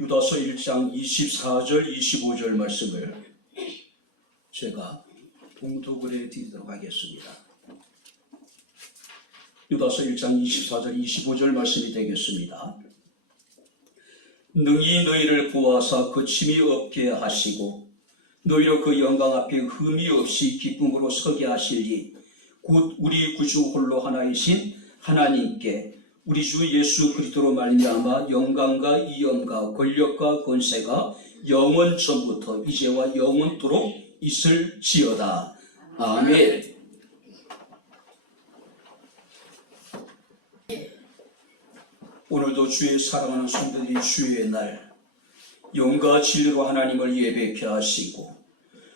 유다서 1장 24절 25절 말씀을 제가 봉독을 해드리도록 하겠습니다. 유다서 1장 24절 25절 말씀이 되겠습니다. 능히 너희를 구하사 거침이 없게 하시고 너희로 그 영광 앞에 흠이 없이 기쁨으로 서게 하시리. 곧 우리 구주 홀로 하나이신 하나님께 우리 주 예수 그리스도로 말미암아 영광과 이엄과 권력과 권세가 영원 전부터 이제와 영원토록 있을지어다. 아멘. 오늘도 주의 사랑하는 성도들이 주의 날 영과 진리로 하나님을 예배케 하시고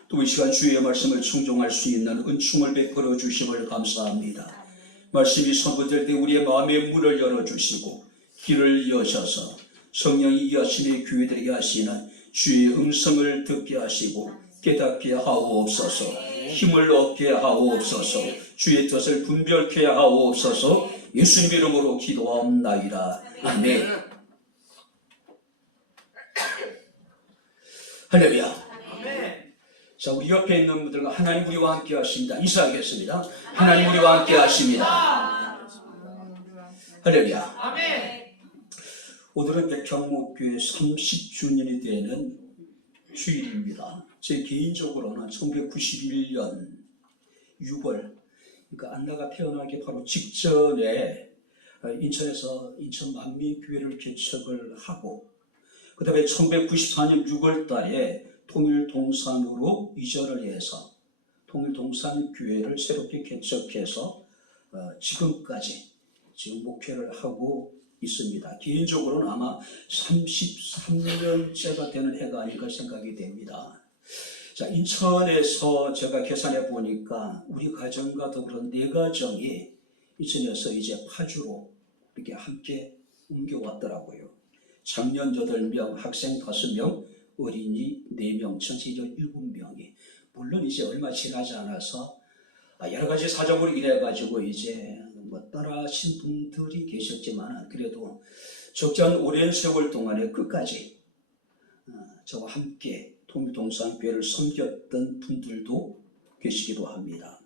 또 이 시간 주의 말씀을 청종할 수 있는 은총을 베풀어 주심을 감사합니다. 말씀이 선포될 때 우리의 마음의 문을 열어주시고 길을 여셔서 성령이 이 아침에 교회들에게 하시는 주의 음성을 듣게 하시고 깨닫게 하옵소서. 힘을 얻게 하옵소서. 주의 뜻을 분별케 하옵소서. 예수님 이름으로 기도하옵나이다. 아멘. 할렐루야. 자, 우리 옆에 있는 분들과 하나님 우리와 함께 하십니다. 인사하겠습니다. 하나님 우리와 함께 하십니다. 할렐루야. 아멘. 오늘은 백향목교회 30주년이 되는 주일입니다. 제 개인적으로는 1991년 6월, 그러니까 안나가 태어나기 바로 직전에 인천에서 인천 만민교회를 개척을 하고, 그 다음에 1994년 6월 달에 통일동산으로 이전을 해서 통일동산교회를 새롭게 개척해서 지금까지 지금 목회를 하고 있습니다. 개인적으로는 아마 33년째가 되는 해가 아닐까 생각이 됩니다. 자, 인천에서 제가 계산해 보니까 우리 가정과 더불어 4가정이 인천에서 이제 파주로 이렇게 함께 옮겨왔더라고요. 청년 8명, 학생 5명, 어린이 4명, 전체 17명이. 물론 이제 얼마 지나지 않아서 여러 가지 사정으로 인해가지고 이제 떠나신 분들이 계셨지만 그래도 적지 않은 오랜 세월 동안에 끝까지 저와 함께 통일동산교회를 섬겼던 분들도 계시기도 합니다.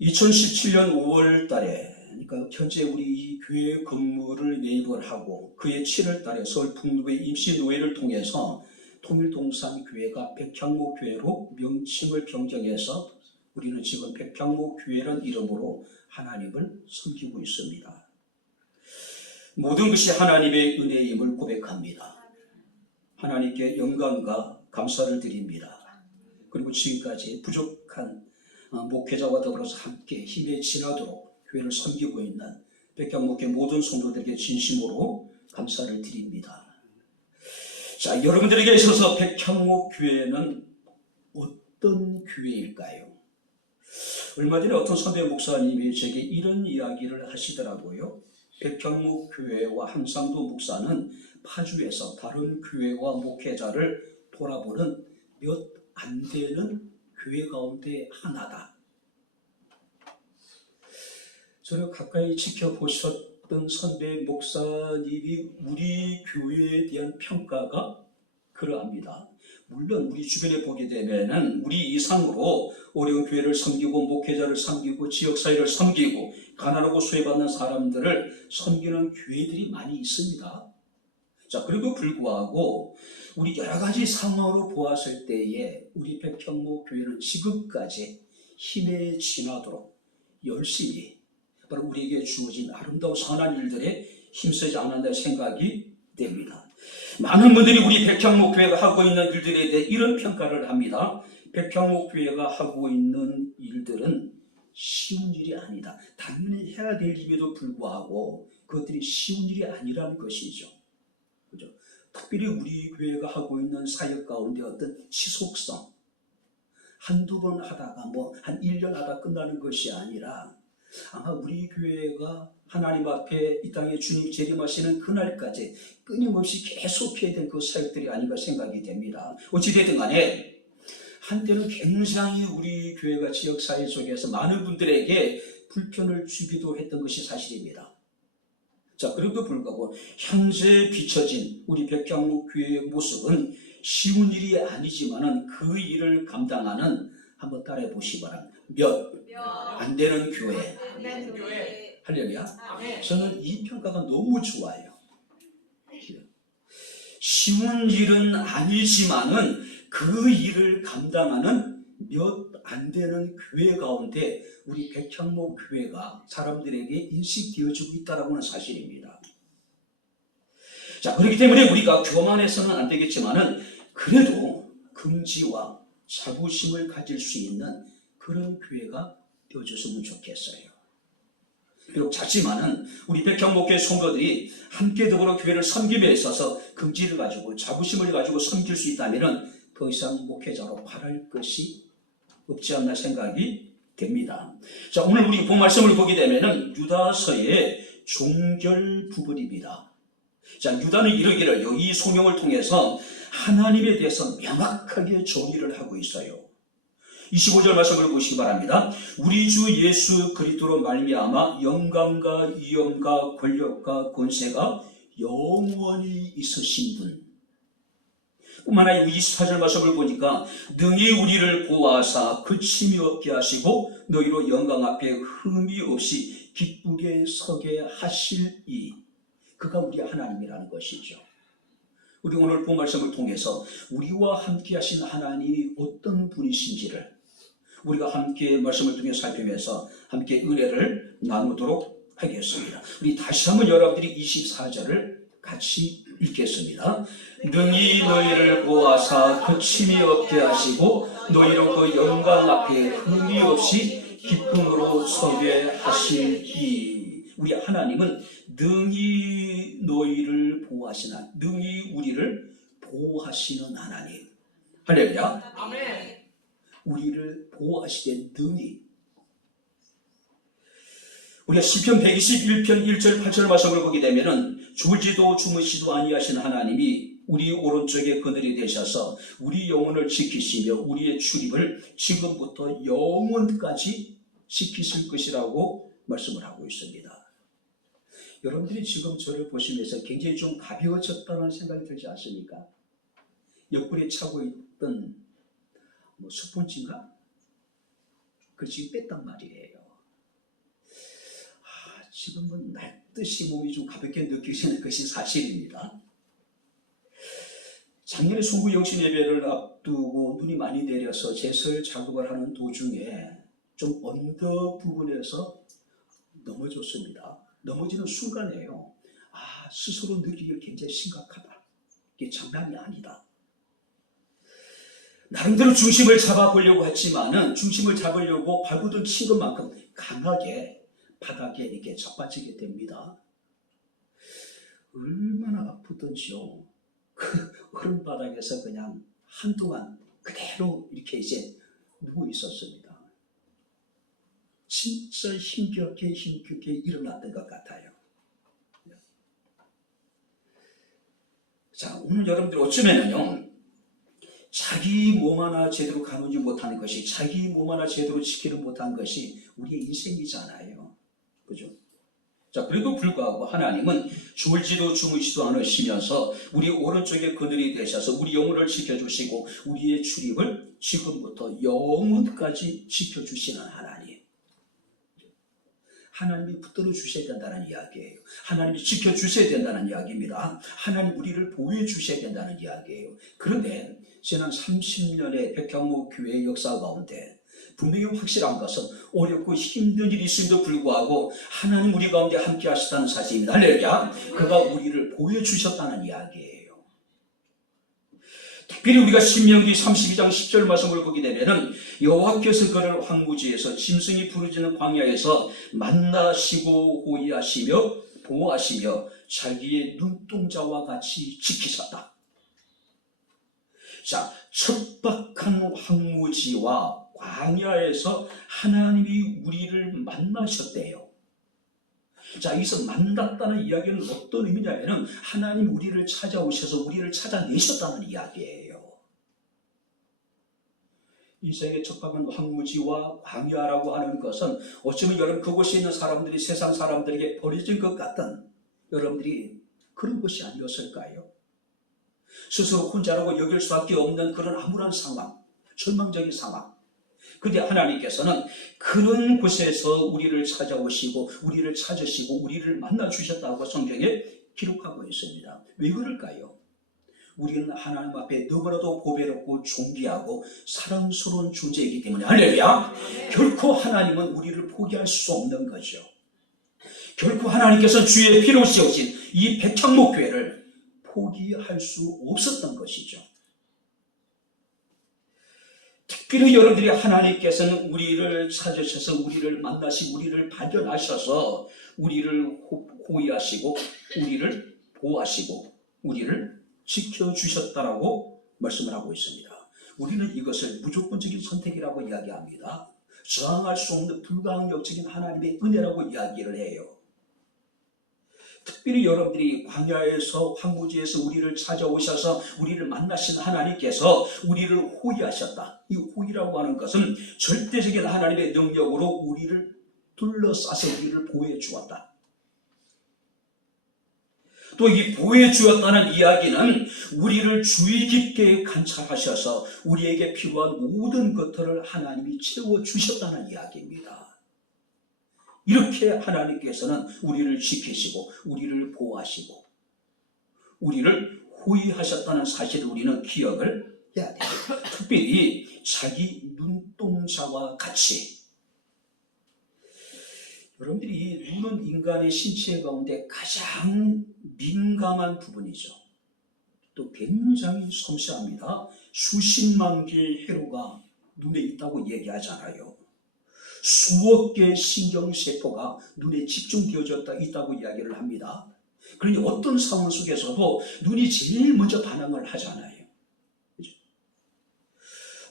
2017년 5월 달에, 그러니까 현재 우리 이 교회 건물을 매입을 하고 그해 7월 달에 서울 풍루의 임시노회를 통해서 통일동산교회가 백향목교회로 명칭을 변경해서 우리는 지금 백향목교회라는 이름으로 하나님을 섬기고 있습니다. 모든 것이 하나님의 은혜임을 고백합니다. 하나님께 영광과 감사를 드립니다. 그리고 지금까지 부족한 목회자와 더불어서 함께 힘에 지나도록 교회를 섬기고 있는 백향목교회 모든 성도들에게 진심으로 감사를 드립니다. 자, 여러분들에게 있어서 백향목교회는 어떤 교회일까요? 얼마 전에 어떤 선배 목사님이 제게 이런 이야기를 하시더라고요. 백향목교회와 한상도 목사는 파주에서 다른 교회와 목회자를 돌아보는 몇 안 되는 교회 가운데 하나다. 저를 가까이 지켜보셨던 선배 목사님이 우리 교회에 대한 평가가 그러합니다. 물론 우리 주변에 보게 되면은 우리 이상으로 어려운 교회를 섬기고 목회자를 섬기고 지역사회를 섬기고 가난하고 소외받는 사람들을 섬기는 교회들이 많이 있습니다. 자, 그리고 불구하고 우리 여러 가지 상황으로 보았을 때에 우리 백향목교회는 지금까지 힘에 지나도록 열심히 바로 우리에게 주어진 아름다운 선한 일들에 힘쓰지 않는다 생각이 됩니다. 많은 분들이 우리 백향목교회가 하고 있는 일들에 대해 이런 평가를 합니다. 백향목교회가 하고 있는 일들은 쉬운 일이 아니다. 당연히 해야 될 일에도 불구하고 그것들이 쉬운 일이 아니라는 것이죠. 그죠? 특별히 우리 교회가 하고 있는 사역 가운데 어떤 지속성, 한두 번 하다가 한 1년 하다 끝나는 것이 아니라 아마 우리 교회가 하나님 앞에 이 땅에 주님 재림하시는 그날까지 끊임없이 계속해야 된 그 사역들이 아닌가 생각이 됩니다. 어찌되든 간에 한때는 굉장히 우리 교회가 지역사회 속에서 많은 분들에게 불편을 주기도 했던 것이 사실입니다. 자, 그럼에도 불구하고 현재 비춰진 우리 백향목 교회의 모습은 쉬운 일이 아니지만은 그 일을 감당하는, 한번 따라해 보시기 바랍니다. 몇 안 되는 교회. 할렐루야. 저는 이 평가가 너무 좋아요. 쉬운 일은 아니지만은 그 일을 감당하는 몇 안 되는 교회 가운데 우리 백향목 교회가 사람들에게 인식되어지고 있다는 는 사실입니다. 자, 그렇기 때문에 우리가 교만해서는 안 되겠지만은 그래도 긍지와 자부심을 가질 수 있는 그런 교회가 되어줬으면 좋겠어요. 비록 작지만은 우리 백향목교회 성도들이 함께 더불어 교회를 섬김에 있어서 긍지를 가지고 자부심을 가지고 섬길 수 있다면은 더 이상 목회자로 바랄 것이 없지 않나 생각이 됩니다. 자, 오늘 우리 본 말씀을 보게 되면은 유다서의 종결 부분입니다. 자, 유다는 이르기를 이 성경을 통해서 하나님에 대해서 명확하게 정의를 하고 있어요. 25절 말씀을 보시기 바랍니다. 우리 주 예수 그리스도로 말미암아 영광과 위엄과 권력과 권세가 영원히 있으신 분. 뿐만 아니라 24절 말씀을 보니까 능히 우리를 보호하사 그침이 없게 하시고 너희로 영광 앞에 흠이 없이 기쁘게 서게 하실 이. 그가 우리 하나님이라는 것이죠. 우리 오늘 본 말씀을 통해서 우리와 함께 하신 하나님이 어떤 분이신지를 우리가 함께 말씀을 통해 살피면서 함께 은혜를 나누도록 하겠습니다. 우리 다시 한번 여러분들이 24절을 같이 읽겠습니다. 능히 너희를 보호하사 그침이 없게 하시고 너희로 그 영광 앞에 흠이 없이 기쁨으로 서게 하시니. 우리 하나님은 능히 너희를 보호하시는, 능히 우리를 보호하시는 하나님. 할렐루야. 아멘. 우리를 보호하시되 능히. 우리가 시편 121편 1절 8절 말씀을 보게 되면은 졸지도 주무시도 아니하신 하나님이 우리 오른쪽에 그늘이 되셔서 우리 영혼을 지키시며 우리의 출입을 지금부터 영원까지 지키실 것이라고 말씀을 하고 있습니다. 여러분들이 지금 저를 보시면서 굉장히 좀 가벼워졌다는 생각이 들지 않습니까? 옆구리에 차고 있던 스폰지인가? 그걸 지금 뺐단 말이에요. 지금은 날듯이 몸이 좀 가볍게 느껴지는 것이 사실입니다. 작년에 송구 영신 예배를 앞두고 눈이 많이 내려서 제설 작업을 하는 도중에 좀 언덕 부분에서 넘어졌습니다. 넘어지는 순간에요. 스스로 느끼기를 굉장히 심각하다. 이게 장난이 아니다. 나름대로 중심을 잡아보려고 했지만은 중심을 잡으려고 발부둥 친 것만큼 강하게 바닥에 이렇게 자빠지게 됩니다. 얼마나 아프던지요. 그 얼음 바닥에서 그냥 한동안 그대로 이렇게 이제 누워 있었습니다. 진짜 힘겹게 일어났던 것 같아요. 자, 오늘 여러분들 어쩌면은요, 자기 몸 하나 제대로 가누지 못하는 것이, 자기 몸 하나 제대로 지키는 못한 것이 우리의 인생이잖아요. 그죠? 자, 그래도 불구하고 하나님은 졸지도 주무시도 않으시면서 우리 오른쪽에 그늘이 되셔서 우리 영혼을 지켜주시고 우리의 출입을 지금부터 영원까지 지켜주시는 하나님. 하나님이 붙들어 주셔야 된다는 이야기예요. 하나님이 지켜주셔야 된다는 이야기입니다. 하나님 우리를 보호해 주셔야 된다는 이야기예요. 그런데 지난 30년의 백향목 교회의 역사 가운데 분명히 확실한 것은 어렵고 힘든 일이 있음에도 불구하고 하나님 우리 가운데 함께 하시다는 사실입니다. 할렐루야. 그가 우리를 보호해 주셨다는 이야기예요. 특별히 우리가 신명기 32장 10절 말씀을 보게 되면은 여호와께서 그를 황무지에서 짐승이 부르짖는 광야에서 만나시고 호위하시며 보호하시며 자기의 눈동자와 같이 지키셨다. 자, 척박한 황무지와 광야에서 하나님이 우리를 만나셨대요. 자, 여기서 만났다는 이야기는 어떤 의미냐면은 하나님 우리를 찾아오셔서 우리를 찾아내셨다는 이야기예요. 인생의 척박한 황무지와 광야라고 하는 것은 어쩌면 여러분 그곳에 있는 사람들이 세상 사람들에게 버려진 것 같은 여러분들이 그런 것이 아니었을까요? 스스로 혼자라고 여길 수밖에 없는 그런 암울한 상황, 절망적인 상황. 그런데 하나님께서는 그런 곳에서 우리를 찾아오시고 우리를 찾으시고 우리를 만나주셨다고 성경에 기록하고 있습니다. 왜 그럴까요? 우리는 하나님 앞에 너무나도 보배롭고 존귀하고 사랑스러운 존재이기 때문에 할렐루야! 결코 하나님은 우리를 포기할 수 없는 거죠. 결코 하나님께서 주의 피로 씌우신 이 백창목교회를 포기할 수 없었던 것이죠. 특별히 여러분들이 하나님께서는 우리를 찾으셔서 우리를 만나시고 우리를 발견하셔서 우리를 호위하시고 우리를 보호하시고 우리를 지켜주셨다라고 말씀을 하고 있습니다. 우리는 이것을 무조건적인 선택이라고 이야기합니다. 저항할 수 없는 불가항력적인 하나님의 은혜라고 이야기를 해요. 특별히 여러분들이 광야에서 황무지에서 우리를 찾아오셔서 우리를 만나신 하나님께서 우리를 호위하셨다. 이 호위라고 하는 것은 절대적인 하나님의 능력으로 우리를 둘러싸서 우리를 보호해 주었다. 또 이 보호해 주었다는 이야기는 우리를 주의 깊게 관찰하셔서 우리에게 필요한 모든 것들을 하나님이 채워주셨다는 이야기입니다. 이렇게 하나님께서는 우리를 지키시고 우리를 보호하시고 우리를 호위하셨다는 사실을 우리는 기억을 해야 돼요. 특별히 자기 눈동자와 같이. 여러분들이 눈은 인간의 신체 가운데 가장 민감한 부분이죠. 또 굉장히 섬세합니다. 수십만 개의 회로가 눈에 있다고 얘기하잖아요. 수억 개의 신경세포가 눈에 집중되어져 있다고 이야기를 합니다. 그러니 어떤 상황 속에서도 눈이 제일 먼저 반응을 하잖아요.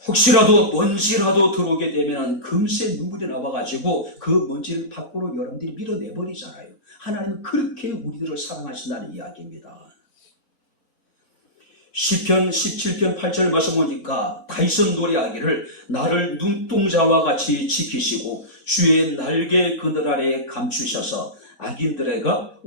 혹시라도 먼지라도 들어오게 되면 금세 눈물이 나와가지고 그 먼지를 밖으로 여러분들이 밀어내버리잖아요. 하나님은 그렇게 우리들을 사랑하신다는 이야기입니다. 시편 17편 8절 말씀 보니까 다윗은 노래하기를 나를 눈동자와 같이 지키시고 주의 날개 그늘 아래에 감추셔서 악인들과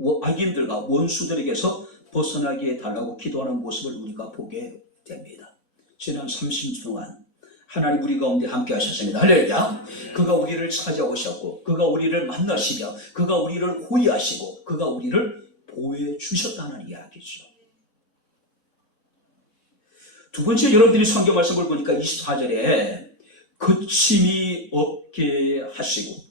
원수들에게서 벗어나게 해달라고 기도하는 모습을 우리가 보게 됩니다. 지난 30년 동안 하나님 우리 가운데 함께 하셨습니다. 할렐루야. 그가 우리를 찾아오셨고 그가 우리를 만나시며 그가 우리를 호위하시고 그가 우리를 보호해 주셨다는 이야기죠. 두 번째 여러분들이 성경 말씀을 보니까 24절에 거침이 없게 하시고,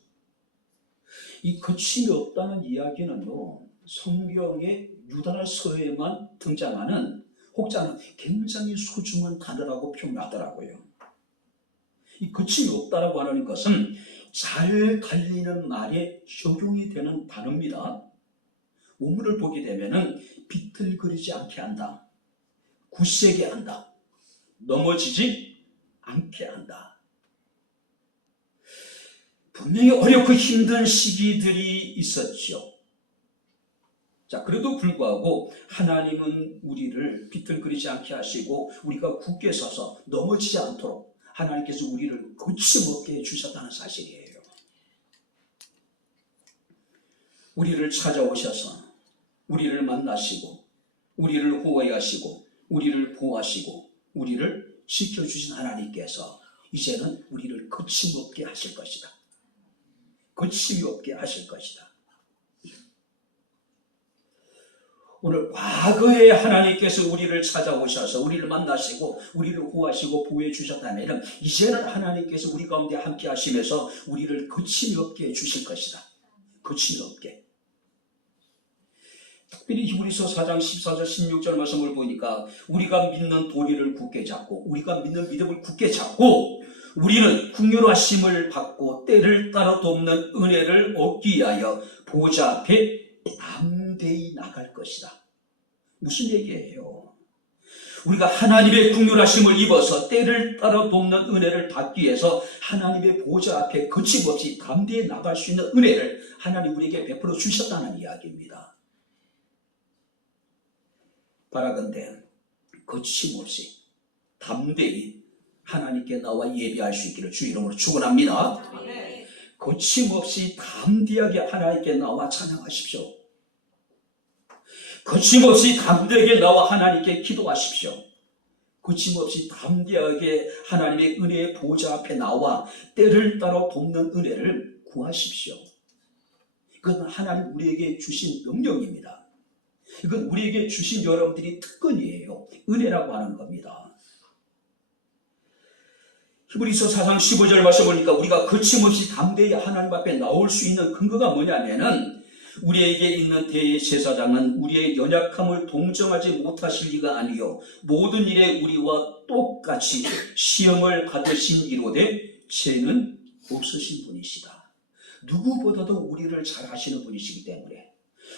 이 거침이 없다는 이야기는요 성경의 유다나 서에만 등장하는 혹자는 굉장히 소중한 단어라고 표현하더라고요. 이 거침이 없다라고 하는 것은 잘 갈리는 말에 적용이 되는 단어입니다. 원문을 보게 되면은 비틀거리지 않게 한다, 굳세게 한다, 넘어지지 않게 한다. 분명히 어렵고 힘든 시기들이 있었죠. 자, 그래도 불구하고 하나님은 우리를 비틀거리지 않게 하시고 우리가 굳게 서서 넘어지지 않도록 하나님께서 우리를 거침없게 해주셨다는 사실이에요. 우리를 찾아오셔서 우리를 만나시고 우리를 호위하시고 우리를 보호하시고 우리를 지켜주신 하나님께서 이제는 우리를 거침없게 하실 것이다. 거침이 없게 하실 것이다. 오늘 과거에 하나님께서 우리를 찾아오셔서 우리를 만나시고 우리를 호하시고 보호해 주셨다면 이제는 하나님께서 우리 가운데 함께 하시면서 우리를 거침이 없게 해주실 것이다. 거침이 없게. 특별히 히브리서 4장 14절 16절 말씀을 보니까 우리가 믿는 도리를 굳게 잡고 우리가 믿는 믿음을 굳게 잡고 우리는 긍휼하심을 받고 때를 따라 돕는 은혜를 얻기 위하여 보좌 앞에 담대히 나갈 것이다. 무슨 얘기예요? 우리가 하나님의 긍휼하심을 입어서 때를 따라 돕는 은혜를 받기 위해서 하나님의 보좌 앞에 거침없이 담대히 나갈 수 있는 은혜를 하나님 우리에게 베풀어 주셨다는 이야기입니다. 바라건대 거침없이 담대히 하나님께 나와 예배할 수 있기를 주 이름으로 축원합니다. 거침없이 담대하게 하나님께 나와 찬양하십시오. 거침없이 담대하게 나와 하나님께 기도하십시오. 거침없이 담대하게 하나님의 은혜의 보좌 앞에 나와 때를 따라 돕는 은혜를 구하십시오. 그건 하나님 우리에게 주신 명령입니다. 이건 우리에게 주신 여러분들이 특권이에요. 은혜라고 하는 겁니다. 히브리서 4장 15절 말씀 보니까 우리가 거침없이 담대히 하나님 앞에 나올 수 있는 근거가 뭐냐면은 우리에게 있는 대제사장은 우리의 연약함을 동정하지 못하실 리가 아니요 모든 일에 우리와 똑같이 시험을 받으신 이로되 죄는 없으신 분이시다. 누구보다도 우리를 잘 아시는 분이시기 때문에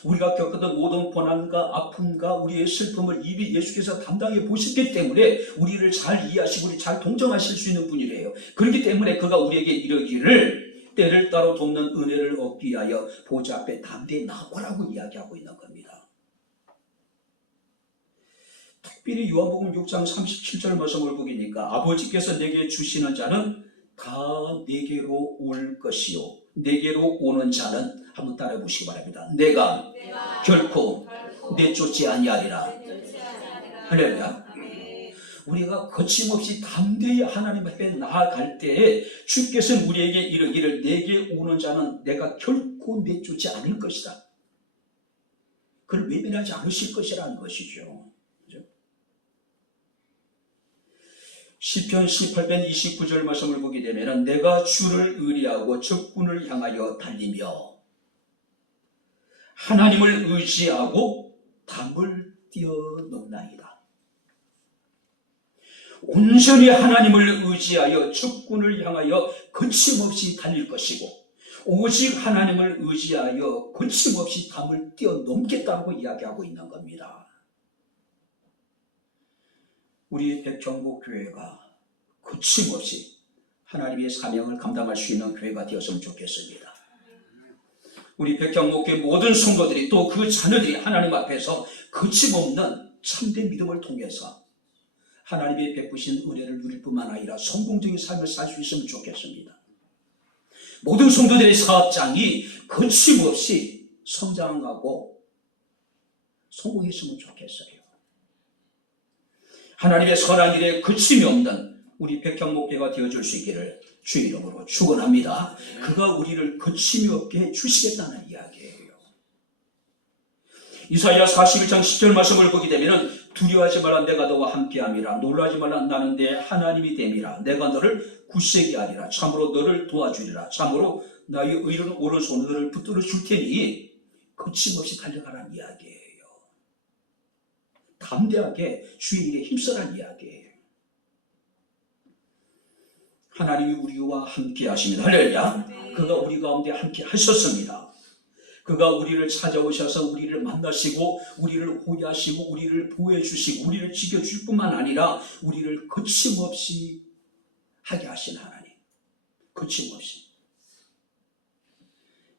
우리가 겪었던 모든 고난과 아픔과 우리의 슬픔을 이미 예수께서 담당해 보셨기 때문에 우리를 잘 이해하시고 우리 잘 동정하실 수 있는 분이래요. 그렇기 때문에 그가 우리에게 이르기를 때를 따로 돕는 은혜를 얻기 위하여 보좌 앞에 담대히 나오라고 이야기하고 있는 겁니다. 특별히 요한복음 6장 37절 말씀을 보니까 아버지께서 내게 주시는 자는 다 내게로 올 것이요 내게로 오는 자는 한번 따라해 보시기 바랍니다. 내가 결코 내쫓지 아니하리라. 할렐루야. 우리가 거침없이 담대히 하나님 앞에 나아갈 때에 주께서는 우리에게 이르기를 내게 오는 자는 내가 결코 내쫓지 않을 것이다. 그를 외면하지 않으실 것이라는 것이죠. 시편 18편 29절 말씀을 보게 되면 내가 주를 의리하고 적군을 향하여 달리며 하나님을 의지하고 담을 뛰어넘나이다. 온전히 하나님을 의지하여 적군을 향하여 거침없이 달릴 것이고 오직 하나님을 의지하여 거침없이 담을 뛰어넘겠다고 이야기하고 있는 겁니다. 우리 백경목교회가 거침없이 하나님의 사명을 감당할 수 있는 교회가 되었으면 좋겠습니다. 우리 백경목교회 모든 성도들이 또 그 자녀들이 하나님 앞에서 거침없는 참된 믿음을 통해서 하나님의 베푸신 은혜를 누릴 뿐만 아니라 성공적인 삶을 살 수 있으면 좋겠습니다. 모든 성도들의 사업장이 거침없이 성장하고 성공했으면 좋겠어요. 하나님의 선한 일에 거침이 없는 우리 백향목회가 되어줄 수 있기를 주의 이름으로 축원합니다. 그가 우리를 거침이 없게 해주시겠다는 이야기예요. 이사야 41장 10절 말씀을 보게 되면 두려워하지 말라 내가 너와 함께함이라 놀라지 말라 나는 내 하나님이 됨이라 내가 너를 굳세게 하리라 참으로 너를 도와주리라 참으로 나의 의로운 오른손으로 너를 붙들어 줄 테니 거침없이 달려가라는 이야기예요. 담대하게 주의 일에 힘써라는 이야기예요. 하나님이 우리와 함께 하십니다. 할렐루야. 그가 우리 가운데 함께 하셨습니다. 그가 우리를 찾아오셔서 우리를 만나시고 우리를 호위하시고 우리를 보호해 주시고 우리를 지켜줄 뿐만 아니라 우리를 거침없이 하게 하신 하나님. 거침없이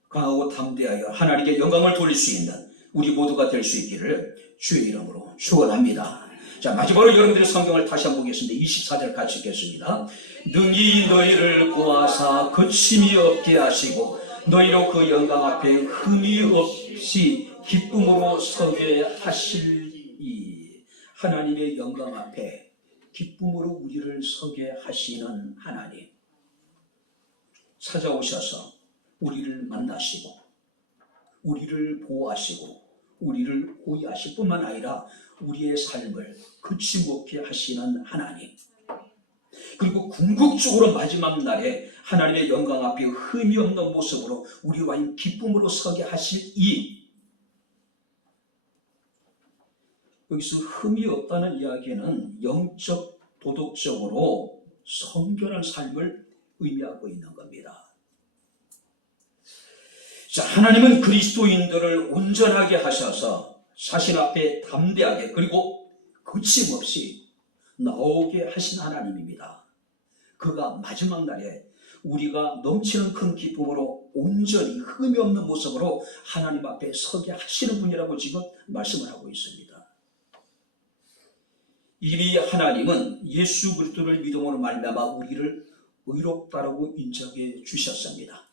강하고 담대하여 하나님께 영광을 돌릴 수 있는 우리 모두가 될 수 있기를 주의 이름으로 축원합니다. 자, 마지막으로 여러분들의 성경을 다시 한번 보겠습니다. 24절 같이 읽겠습니다. 능히 너희를 구하사 거침이 없게 하시고 너희로 그 영광 앞에 흠이 없이 기쁨으로 서게 하시리. 하나님의 영광 앞에 기쁨으로 우리를 서게 하시는 하나님. 찾아오셔서 우리를 만나시고 우리를 보호하시고 우리를 호위하실 뿐만 아니라 우리의 삶을 거침없게 하시는 하나님. 그리고 궁극적으로 마지막 날에 하나님의 영광 앞에 흠이 없는 모습으로 우리와 기쁨으로 서게 하실 여기서 흠이 없다는 이야기는 영적, 도덕적으로 성결한 삶을 의미하고 있는 겁니다. 자, 하나님은 그리스도인들을 온전하게 하셔서 자신 앞에 담대하게 그리고 거침없이 나오게 하신 하나님입니다. 그가 마지막 날에 우리가 넘치는 큰 기쁨으로 온전히 흠이 없는 모습으로 하나님 앞에 서게 하시는 분이라고 지금 말씀을 하고 있습니다. 이미 하나님은 예수 그리스도를 믿음으로 말미암아 우리를 의롭다라고 인정해 주셨습니다.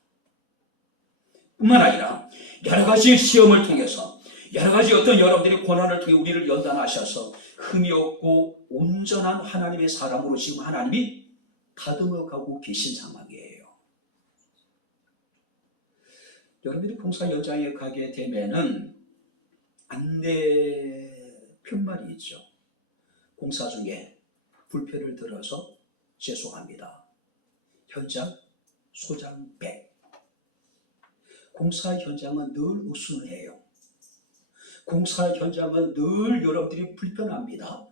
뿐만 아니라 여러 가지 시험을 통해서 여러 가지 어떤 여러분들이 고난을 통해 우리를 연단하셔서 흠이 없고 온전한 하나님의 사람으로 지금 하나님이 다듬어가고 계신 상황이에요. 여러분들이 봉사 현장에 가게 되면은 안내 편말이 있죠. 공사 중에 불편을 들어서 죄송합니다. 현장 소장 100. 공사 현장은 늘 우순해요. 공사 현장은 늘 여러분들이 불편합니다.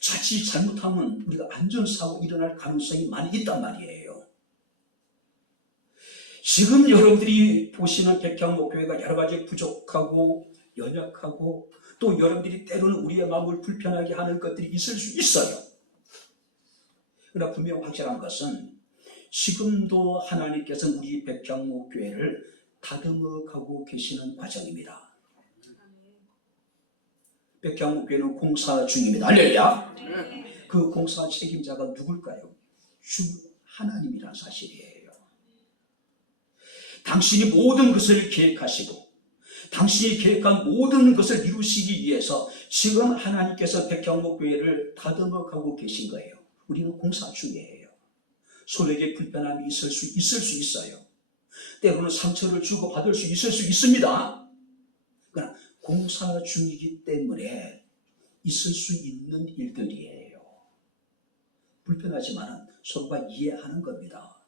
자칫 잘못하면 우리가 안전사고 일어날 가능성이 많이 있단 말이에요. 지금 여러분들이 보시는 백향목교회가 여러 가지 부족하고 연약하고 또 여러분들이 때로는 우리의 마음을 불편하게 하는 것들이 있을 수 있어요. 그러나 분명 확실한 것은 지금도 하나님께서 우리 백향목교회를 다듬어가고 계시는 과정입니다. 백향목교회는 공사 중입니다. 할렐루야. 그 공사 책임자가 누굴까요? 주 하나님이란 사실이에요. 당신이 모든 것을 계획하시고 당신이 계획한 모든 것을 이루시기 위해서 지금 하나님께서 백향목교회를 다듬어가고 계신 거예요. 우리는 공사 중이에요. 서로에게 불편함이 있을 수 있어요. 때로는 상처를 주고 받을 수 있을 수 있습니다. 그러나 공사 중이기 때문에 있을 수 있는 일들이에요. 불편하지만 서로가 이해하는 겁니다.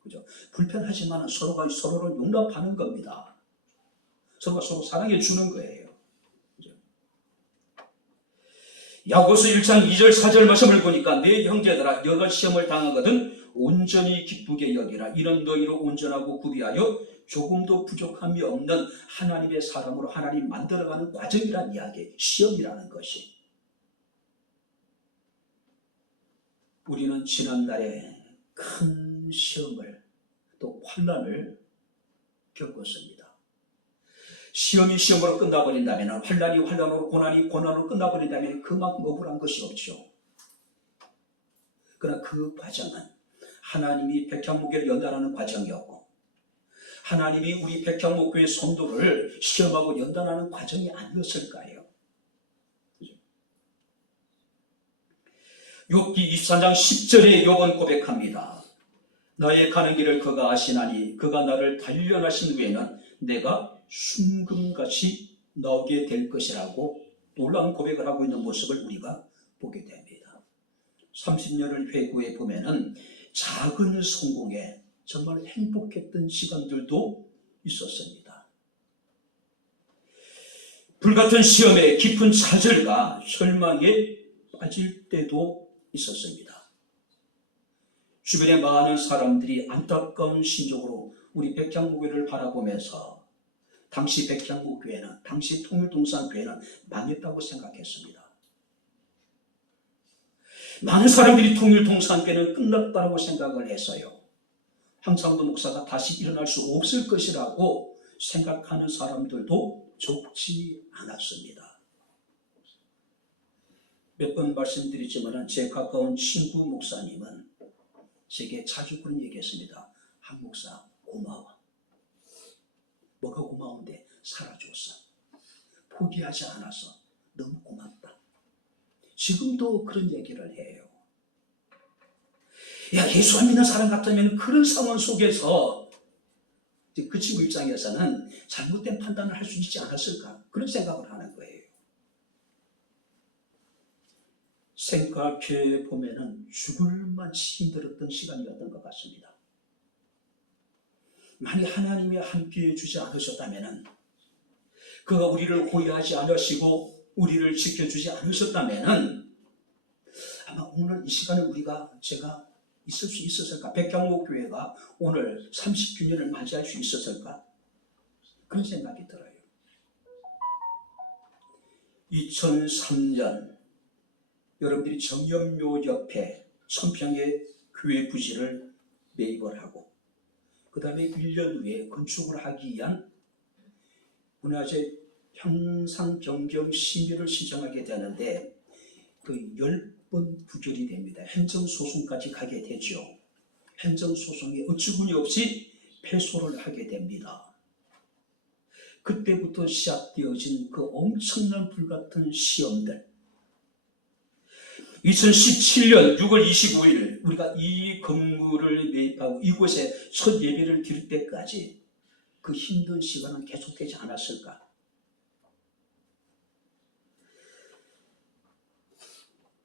그죠? 불편하지만 서로가 서로를 용납하는 겁니다. 서로가 서로 사랑해 주는 거예요. 그죠? 야고보서 1장 2절 4절 말씀을 보니까 내 형제들아 여러 시험을 당하거든 온전히 기쁘게 여기라. 이런 너희로 온전하고 구비하여 조금도 부족함이 없는 하나님의 사람으로 하나님 만들어가는 과정이란 이야기, 시험이라는 것이. 우리는 지난달에 큰 시험을 또 환난을 겪었습니다. 시험이 시험으로 끝나버린다면, 환난이 환난으로, 고난이 고난으로 끝나버린다면 그만큼 억울한 것이 없죠. 그러나 그 과정은 하나님이 백향목교회를 연단하는 과정이었고 하나님이 우리 백향목교회 성도를 시험하고 연단하는 과정이 아니었을까요? 욥기 23장 10절에 욥은 고백합니다. 나의 가는 길을 그가 아시나니 그가 나를 단련하신 후에는 내가 순금같이 나오게 될 것이라고 놀라운 고백을 하고 있는 모습을 우리가 보게 됩니다. 30년을 회고해 보면은 작은 성공에 정말 행복했던 시간들도 있었습니다. 불같은 시험에 깊은 좌절과 절망에 빠질 때도 있었습니다. 주변의 많은 사람들이 안타까운 심정으로 우리 백향목교회를 바라보면서 당시 백향목교회는, 당시 통일동산교회는 망했다고 생각했습니다. 많은 사람들이 통일동산교회는 끝났다고 생각을 했어요. 황창도 목사가 다시 일어날 수 없을 것이라고 생각하는 사람들도 적지 않았습니다. 몇 번 말씀드리지만 제 가까운 친구 목사님은 제게 자주 그런 얘기했습니다. 한 목사 고마워. 뭐가 고마운데 살아줬어. 포기하지 않아서 너무 고맙다. 지금도 그런 얘기를 해요. 야, 예수 안 믿는 사람 같으면 그런 상황 속에서 그 친구 입장에서는 잘못된 판단을 할 수 있지 않았을까? 그런 생각을 하는 거예요. 생각해 보면은 죽을 만치 힘들었던 시간이었던 것 같습니다. 만약 하나님이 함께해 주지 않으셨다면은, 그가 우리를 호위하지 않으시고 우리를 지켜주지 않으셨다면은 아마 오늘 이 시간에 제가 있을 수 있었을까? 백향목교회가 오늘 30주년을 맞이할 수 있었을까? 그런 생각이 들어요. 2003년 여러분들이 정연묘 옆에 천평의 교회 부지를 매입을 하고 그 다음에 1년 후에 건축을 하기 위한 문화재 형상 변경 심의를 신청하게 되는데 그 10번 부결이 됩니다. 행정소송까지 가게 되죠. 행정소송에 어처구니 없이 패소를 하게 됩니다. 그때부터 시작되어진 그 엄청난 불같은 시험들, 2017년 6월 25일 우리가 이 건물을 매입하고 이곳에 첫 예배를 드릴 때까지 그 힘든 시간은 계속되지 않았을까?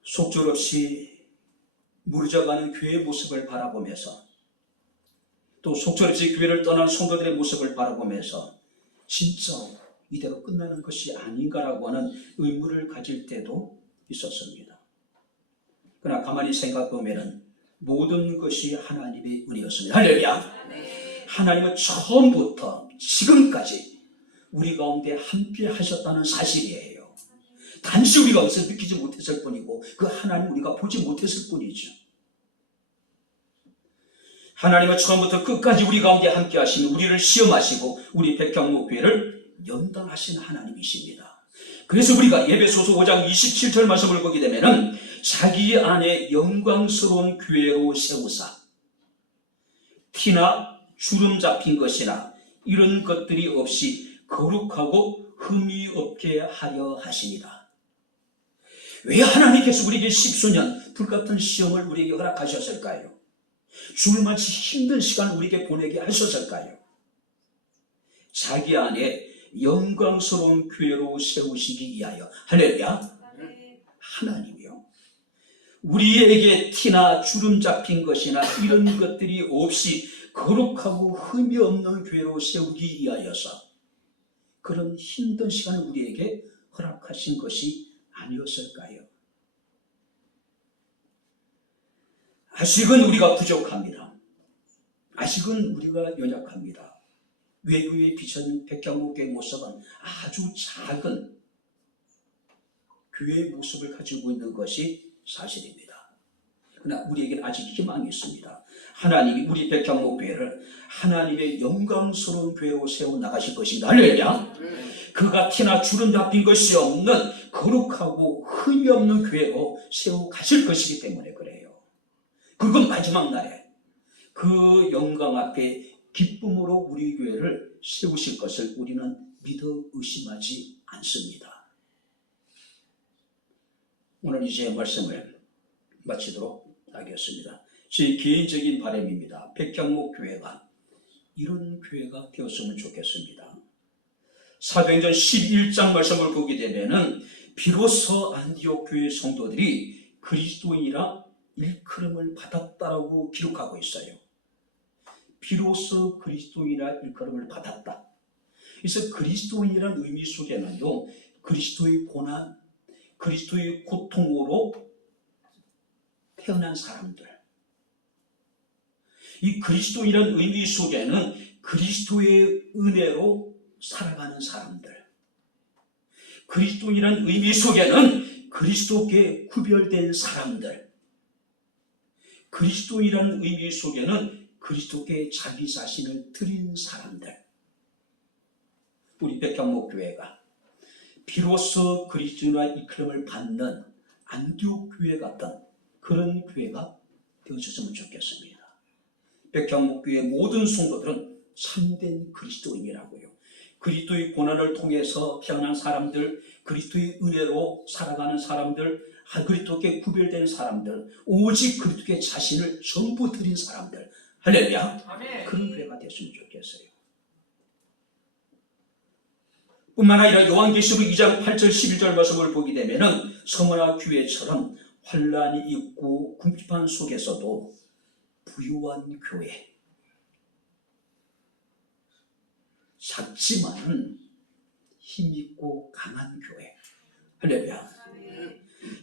속절없이 무르져가는 교회의 모습을 바라보면서, 또 속절없이 교회를 떠난 성도들의 모습을 바라보면서 진짜 이대로 끝나는 것이 아닌가라고 하는 의문을 가질 때도 있었습니다. 그러나 가만히 생각해보면 모든 것이 하나님의 은혜였습니다. 할렐루야! 하나님은 처음부터 지금까지 우리 가운데 함께 하셨다는 사실이에요. 단지 우리가 어디서 느끼지 못했을 뿐이고 그 하나님 우리가 보지 못했을 뿐이죠. 하나님은 처음부터 끝까지 우리 가운데 함께 하시며 우리를 시험하시고 우리 백향목교회를 연단하신 하나님이십니다. 그래서 우리가 에베소서 5장 27절 말씀을 보게 되면은 자기 안에 영광스러운 교회로 세우사 티나 주름 잡힌 것이나 이런 것들이 없이 거룩하고 흠이 없게 하려 하십니다. 왜 하나님께서 우리에게 십수년 불같은 시험을 우리에게 허락하셨을까요? 죽을 만치 힘든 시간을 우리에게 보내게 하셨을까요? 자기 안에 영광스러운 교회로 세우시기 위하여. 할렐루야! 하나님이요, 우리에게 티나 주름 잡힌 것이나 이런 것들이 없이 거룩하고 흠이 없는 교회로 세우기 위하여서 그런 힘든 시간을 우리에게 허락하신 것이 아니었을까요? 아직은 우리가 부족합니다. 아직은 우리가 연약합니다. 외부에 비춰진 백향목교의 모습은 아주 작은 교회의 모습을 가지고 있는 것이 사실입니다. 그러나 우리에게는 아직 희망이 있습니다. 하나님이 우리 백향목교회를 하나님의 영광스러운 교회로 세워나가실 것입니다. 할렐루야! 그가 티나 주름 잡힌 것이 없는 거룩하고 흠이 없는 교회로 세워가실 것이기 때문에 그래요. 그건 마지막 날에 그 영광 앞에 기쁨으로 우리 교회를 세우실 것을 우리는 믿어 의심하지 않습니다. 오늘 이제 말씀을 마치도록 하겠습니다. 제 개인적인 바람입니다. 백향목교회가 이런 교회가 되었으면 좋겠습니다. 사도행전 11장 말씀을 보게 되면은 비로소 안디옥 교회 성도들이 그리스도인이라 일컬음을 받았다라고 기록하고 있어요. 비로소 그리스도인이라 일컬음을 받았다. 그래서 그리스도인이라는 의미 속에는요, 그리스도의 고난, 그리스도의 고통으로 태어난 사람들, 이 그리스도인이라는 의미 속에는 그리스도의 은혜로 살아가는 사람들, 그리스도인이라는 의미 속에는 그리스도께 구별된 사람들, 그리스도인이라는 의미 속에는 그리스도께 자기 자신을 드린 사람들, 우리 백향목교회가 비로소 그리스도인과 이끌음을 받는 안디옥 교회 같은 그런 교회가 되어졌으면 좋겠습니다. 백향목교회 모든 성도들은 참된 그리스도인이라고요. 그리스도의 고난을 통해서 태어난 사람들, 그리스도의 은혜로 살아가는 사람들, 그리스도께 구별된 사람들, 오직 그리스도께 자신을 전부 드린 사람들, 할렐루야! 그런 교회가 됐으면 좋겠어요. 뿐만 아니라 요한계시록 2장 8절 11절 말씀을 보게 되면은 서머나 교회처럼 환난이 있고 궁핍한 속에서도 부유한 교회, 작지만은 힘있고 강한 교회, 할렐루야!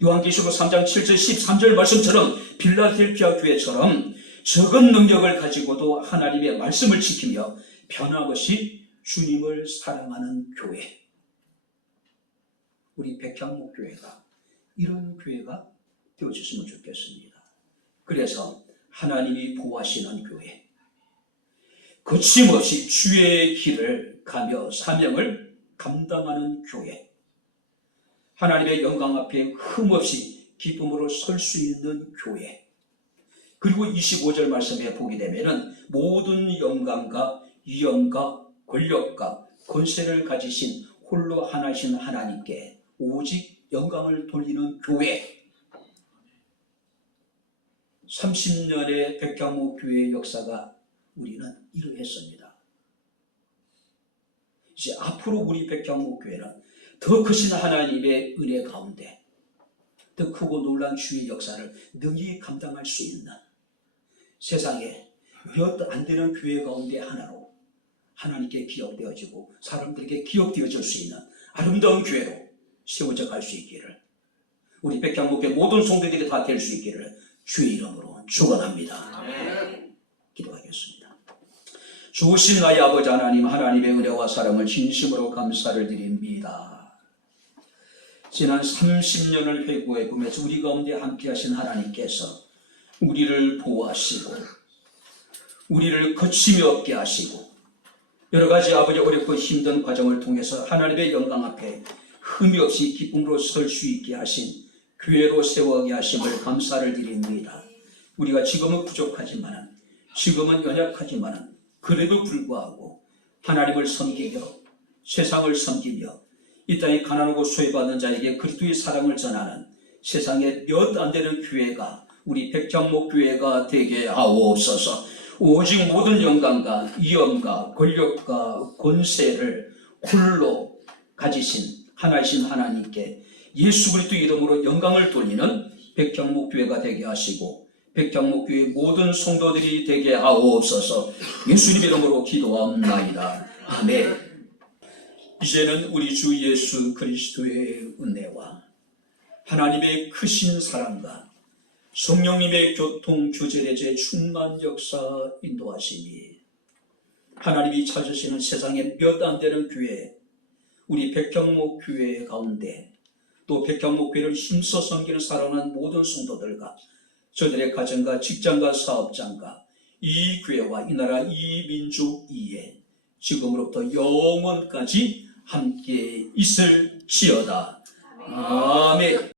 요한계시록 3장 7절 13절 말씀처럼 빌라델피아 교회처럼 적은 능력을 가지고도 하나님의 말씀을 지키며 변함없이 주님을 사랑하는 교회, 우리 백향목교회가 이런 교회가 되어졌으면 좋겠습니다. 그래서 하나님이 보호하시는 교회, 거침없이 주의 길을 가며 사명을 감당하는 교회, 하나님의 영광 앞에 흠없이 기쁨으로 설 수 있는 교회, 그리고 25절 말씀에 보게 되면은 모든 영광과 위엄과 권력과 권세를 가지신 홀로 하나신 하나님께 오직 영광을 돌리는 교회, 30년의 백향목 교회의 역사가 우리는 이루었습니다. 이제 앞으로 우리 백향목 교회는 더 크신 하나님의 은혜 가운데 더 크고 놀라운 주의 역사를 능히 감당할 수 있는 세상에 몇 안 되는 교회 가운데 하나로 하나님께 기억되어지고 사람들에게 기억되어질 수 있는 아름다운 교회로 세워져 갈 수 있기를, 우리 백향목교회 모든 성도들이 다 될 수 있기를 주의 이름으로 축원합니다. 기도하겠습니다. 주신 나의 아버지 하나님, 하나님의 은혜와 사랑을 진심으로 감사를 드립니다. 지난 30년을 회고해 보면서 우리 가운데 함께 하신 하나님께서 우리를 보호하시고 우리를 거침이 없게 하시고 여러 가지 아버지 어렵고 힘든 과정을 통해서 하나님의 영광 앞에 흠이 없이 기쁨으로 설 수 있게 하신 교회로 세워가게 하심을 감사를 드립니다. 우리가 지금은 부족하지만, 지금은 연약하지만 그래도 불구하고 하나님을 섬기며 세상을 섬기며 이 땅에 가난하고 소외받는 자에게 그리스도의 사랑을 전하는 세상에 몇 안 되는 교회가 우리 백향목 교회가 되게 하옵소서. 오직 모든 영광과 위엄과 권력과 권세를 홀로 가지신 하나이신 하나님께 예수 그리스도 이름으로 영광을 돌리는 백향목 교회가 되게 하시고 백향목 교회 모든 성도들이 되게 하옵소서. 예수님 이름으로 기도합나이다. 아멘. 이제는 우리 주 예수 그리스도의 은혜와 하나님의 크신 사랑과 성령님의 교통 교제례제 충만 역사 인도하심이 하나님이 찾으시는 세상에 몇 안 되는 교회, 우리 백향목 교회 가운데 또 백향목 교회를 힘써 섬기는 사랑하는 모든 성도들과 저들의 가정과 직장과 사업장과 이 교회와 이 나라 이 민족 이에 지금으로부터 영원까지 함께 있을지어다. 아멘.